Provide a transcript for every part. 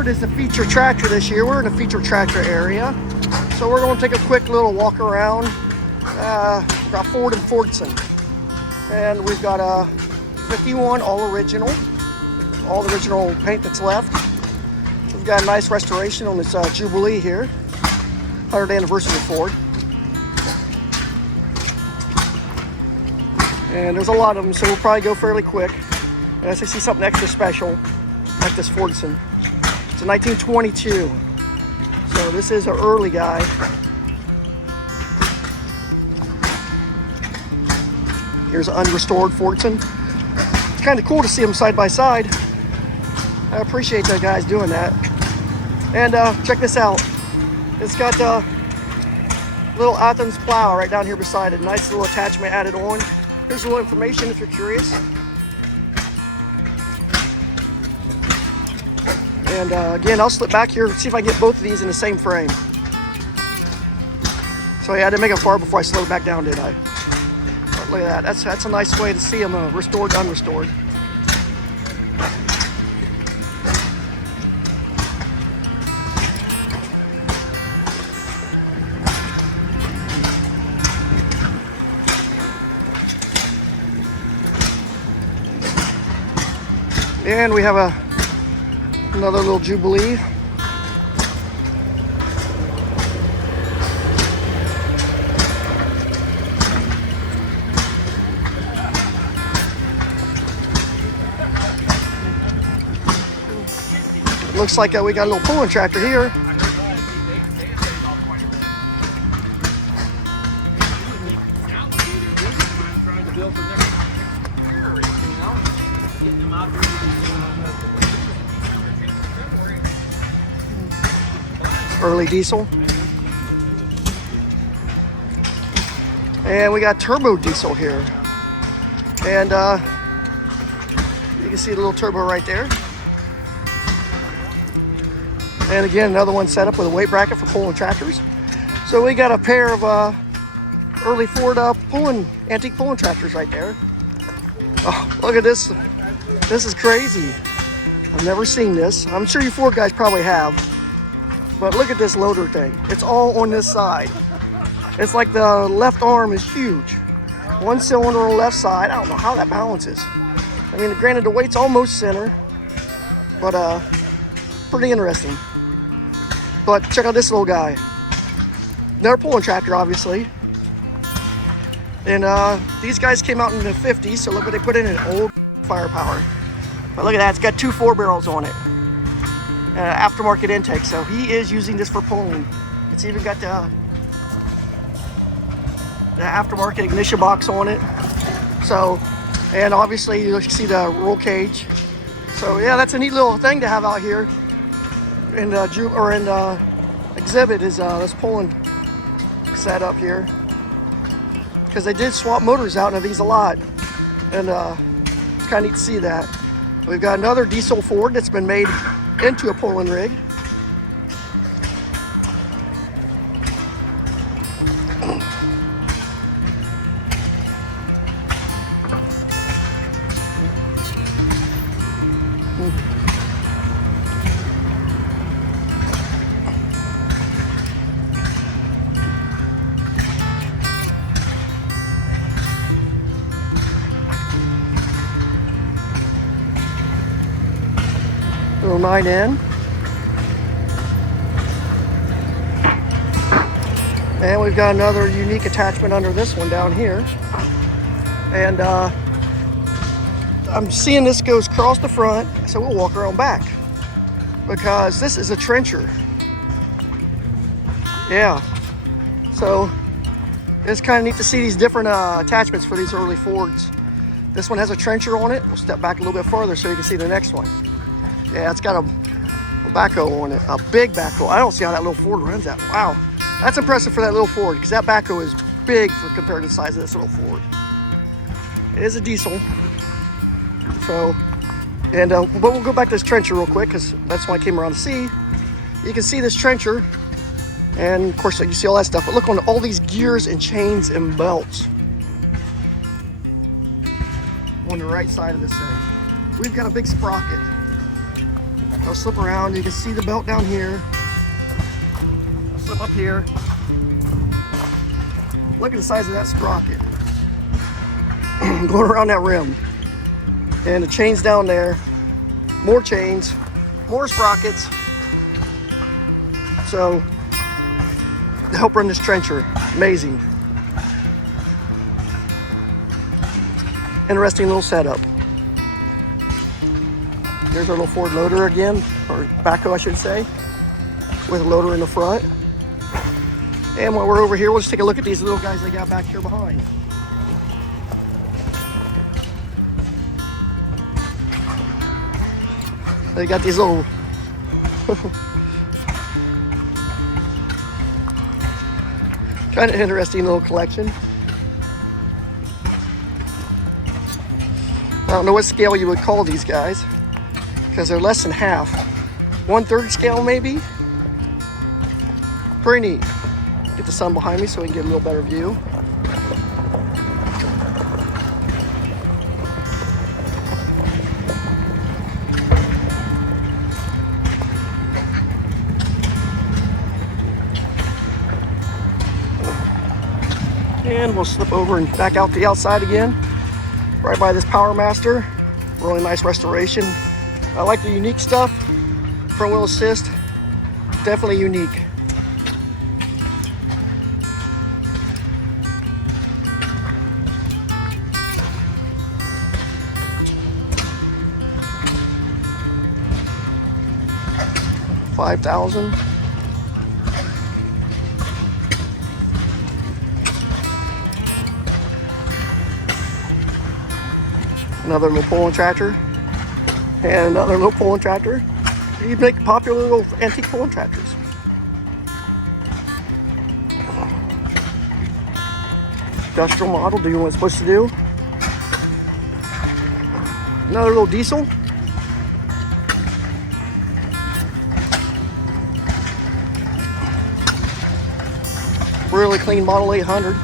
Ford is the feature tractor this year. We're in the feature tractor area. So we're going to take a quick little walk around. We've got Ford and Fordson. And we've got a 51 all original paint that's left. We've got a nice restoration on this Jubilee here. 100th anniversary of Ford. And there's a lot of them, so we'll probably go fairly quick. Unless I see something extra special, like this Fordson. It's a 1922. So this is an early guy. Here's an unrestored Fordson. It's kind of cool to see them side by side. I appreciate that guys doing that. And check this out. It's got a little Athens plow right down here beside it. Nice little attachment added on. Here's a little information if you're curious. And again, I'll slip back here and see if I can get both of these in the same frame. So yeah, I didn't make it far before I slowed back down, did I? But look at that. That's a nice way to see them restored, unrestored. And we have another little Jubilee. Looks like we got a little pulling tractor here. Early diesel. And we got turbo diesel here. And you can see the little turbo right there. And again, another one set up with a weight bracket for pulling tractors. So we got a pair of early Ford antique pulling tractors right there. Oh, look at this. This is crazy. I've never seen this. I'm sure you Ford guys probably have. But look at this loader thing. It's all on this side. It's like the left arm is huge. One cylinder on the left side. I don't know how that balances. I mean, granted, the weight's almost center, but pretty interesting. But check out this little guy. Another pulling tractor, obviously. And these guys came out in the 50s, so look what they put in an old firepower. But look at that, it's got 2 4-barrels on it. Aftermarket intake, so he is using this for pulling. It's even got the aftermarket ignition box on it. So, and obviously you see the roll cage. So yeah, that's a neat little thing to have out here. In the exhibit is this pulling setup here, because they did swap motors out into these a lot, and it's kind of neat to see that. We've got another diesel Ford that's been made into a pulling rig. Little 9N. And we've got another unique attachment under this one down here. And I'm seeing this goes across the front, so we'll walk around back, because this is a trencher. Yeah. So it's kind of neat to see these different attachments for these early Fords. This one has a trencher on it. We'll step back a little bit farther so you can see the next one. Yeah, it's got a backhoe on it, a big backhoe. I don't see how that little Ford runs that. Wow, that's impressive for that little Ford, because that backhoe is big for compared to the size of this little Ford. It is a diesel. So, and but we'll go back to this trencher real quick, because that's what I came around to see. You can see this trencher, and of course you see all that stuff. But look on all these gears and chains and belts on the right side of this thing. We've got a big sprocket. I'll slip around. You can see the belt down here. I'll slip up here. Look at the size of that sprocket. Going around that rim. And the chains down there. More chains. More sprockets. So, to help run this trencher. Amazing. Interesting little setup. Here's our little Ford loader again, or backhoe I should say, with a loader in the front. And while we're over here, we'll just take a look at these little guys they got back here behind. They got these little kind of interesting little collection. I don't know what scale you would call these guys, because they're less than half. 1/3 scale maybe? Pretty neat. Get the sun behind me so we can get a little better view. And we'll slip over and back out the outside again. Right by this Power Master. Really nice restoration. I like the unique stuff. Front wheel assist, definitely unique. $5,000. Another little pulling tractor. And another little pulling tractor. You make popular little antique pulling tractors. Industrial model, doing what it's supposed to do. Another little diesel. Really clean Model 800.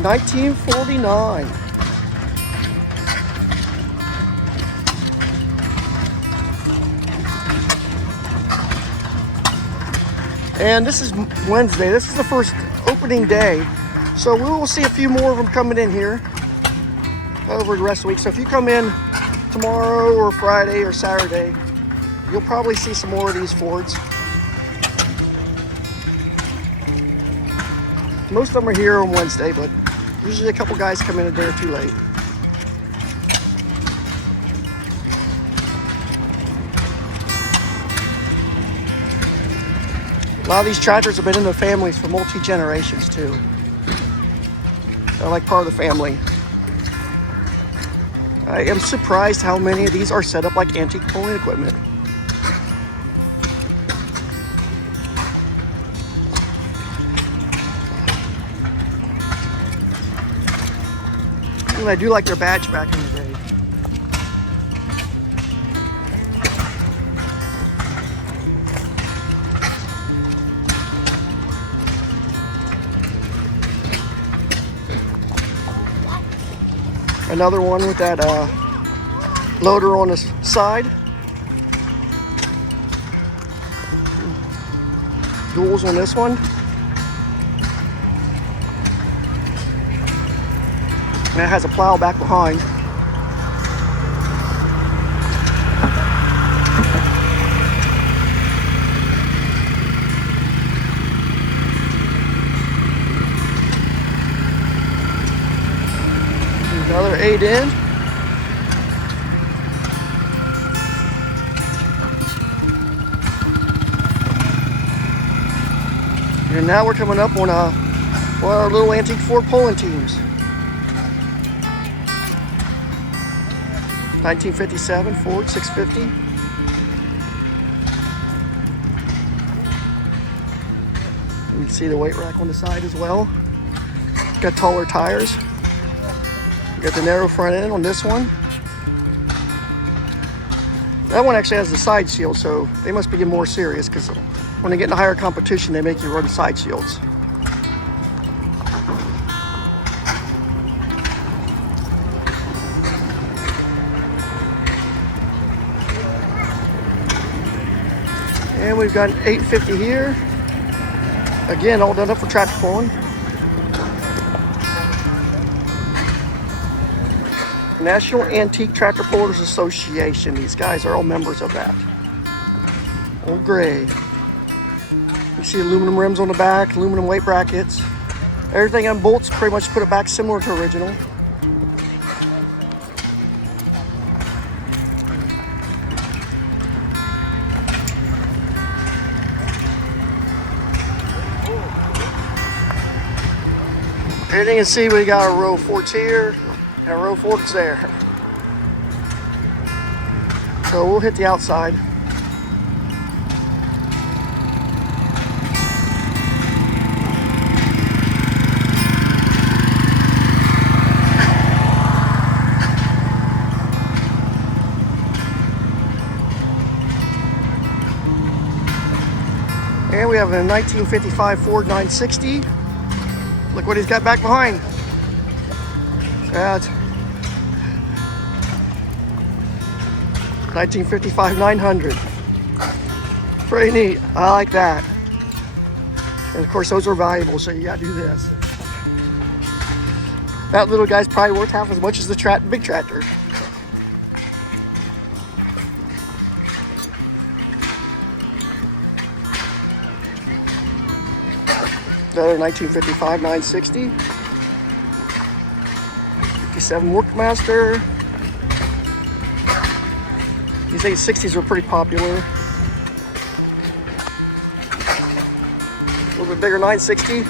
1949. And this is Wednesday. This is the first opening day. So we will see a few more of them coming in here over the rest of the week. So if you come in tomorrow or Friday or Saturday, you'll probably see some more of these Fords. Most of them are here on Wednesday, but usually a couple guys come in a day or two late. A lot of these tractors have been in the families for multi-generations too. They're like part of the family. I am surprised how many of these are set up like antique pulling equipment. And I do like their badge back in the day. Another one with that loader on the side. Duals on this one. And it has a plow back behind. Another 8 in. And now we're coming up on one of our little antique Ford pulling teams. 1957 Ford 650. You can see the weight rack on the side as well. Got taller tires. Got the narrow front end on this one. That one actually has the side shield, so they must be getting more serious because when they get into higher competition, they make you run side shields. And we've got an 850 here. Again, all done up for tractor pulling. National Antique Tractor Pullers Association. These guys are all members of that. Old gray. You see aluminum rims on the back, aluminum weight brackets. Everything on bolts, pretty much put it back similar to original. Here you can see we got a row forks here and a row forks there. So we'll hit the outside. And we have a 1955 Ford 960. Look what he's got back behind. That's 1955 900. Pretty neat. I like that. And of course, those are valuable, so you gotta do this. That little guy's probably worth half as much as the big tractor. Another 1955 960. 57 Workmaster. These 860s were pretty popular. A little bit bigger 960.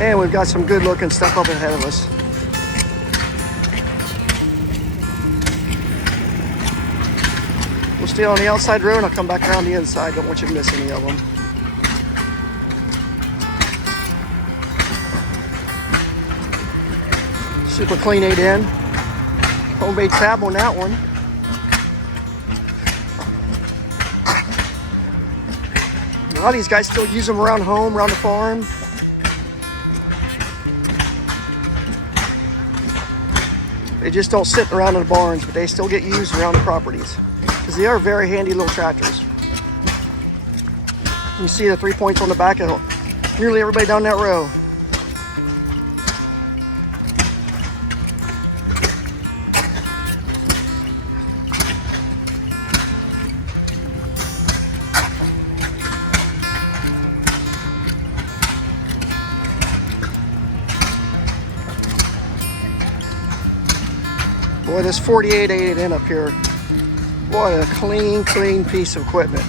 And we've got some good looking stuff up ahead of us. We'll stay on the outside road and I'll come back around the inside. Don't want you to miss any of them. Super clean 8N. Homemade tab on that one. A lot of these guys still use them around home, around the farm. They just don't sit around in the barns, but they still get used around the properties because they are very handy little tractors. You can see the 3 points on the back of nearly everybody down that row. Boy, this 48 8N up here, what a clean piece of equipment.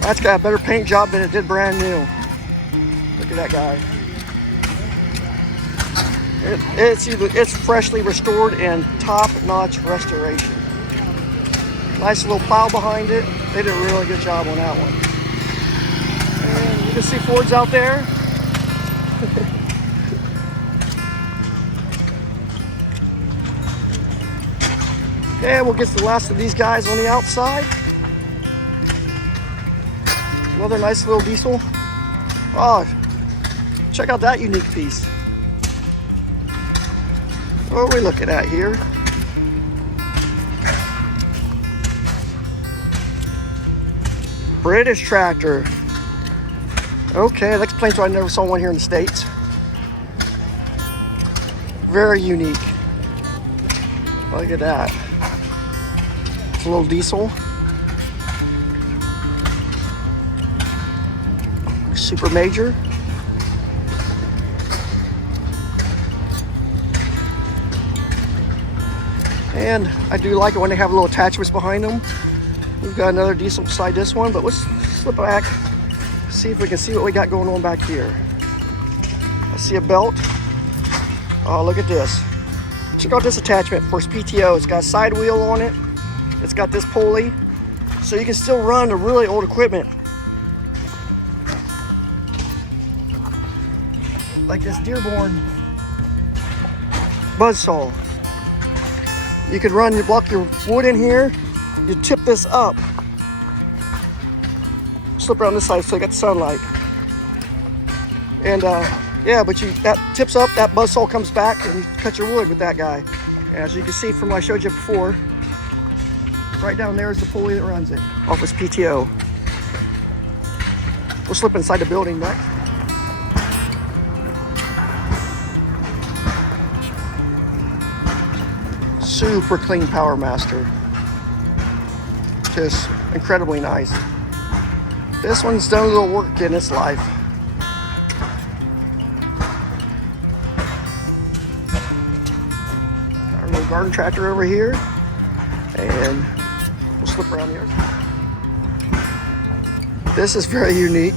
That's got a better paint job than it did brand new. Look at that guy. It's freshly restored and top-notch restoration. Nice little plow behind it. They did a really good job on that one. And you can see Fords out there. And we'll get the last of these guys on the outside. Another nice little diesel. Oh, check out that unique piece. What are we looking at here? British tractor. Okay, that explains why I never saw one here in the States. Very unique. Look at that. It's a little diesel. Super major. And I do like it when they have little attachments behind them. We've got another diesel beside this one, but let's slip back, see if we can see what we got going on back here. I see a belt. Oh, look at this. Check out this attachment for its PTO. It's got a side wheel on it. It's got this pulley, so you can still run the really old equipment. Like this Dearborn buzzsaw. You could run, you block your wood in here, you tip this up, slip around this side so you got the sunlight. And Yeah, but that tips up, that buzzsaw comes back, and you cut your wood with that guy. And as you can see from what I showed you before, right down there is the pulley that runs it, Office PTO. We'll slip inside the building next. Super clean Power Master. Just incredibly nice. This one's done a little work in its life. Our little garden tractor over here. And we'll slip around here. This is very unique.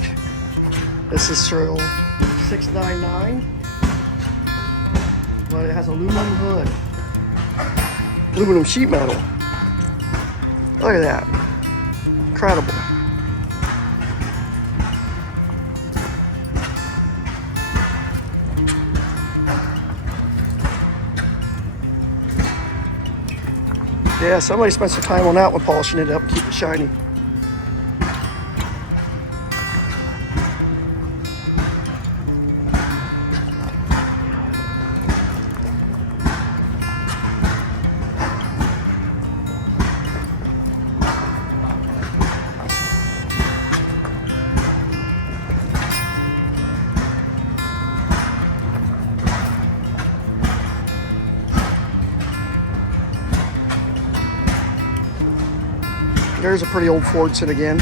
This is Trail 699. But it has aluminum hood. Aluminum sheet metal. Look at that. Incredible. Yeah, somebody spent some time on that one, polishing it up and keep it shiny. There's a pretty old Fordson again.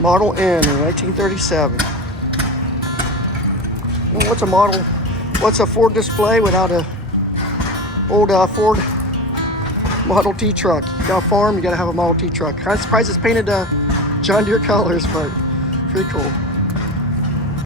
Model N in 1937. Well, what's a model? What's a Ford display without a old Ford Model T truck? You got a farm, you gotta have a Model T truck. I'm surprised it's painted John Deere colors, but pretty cool.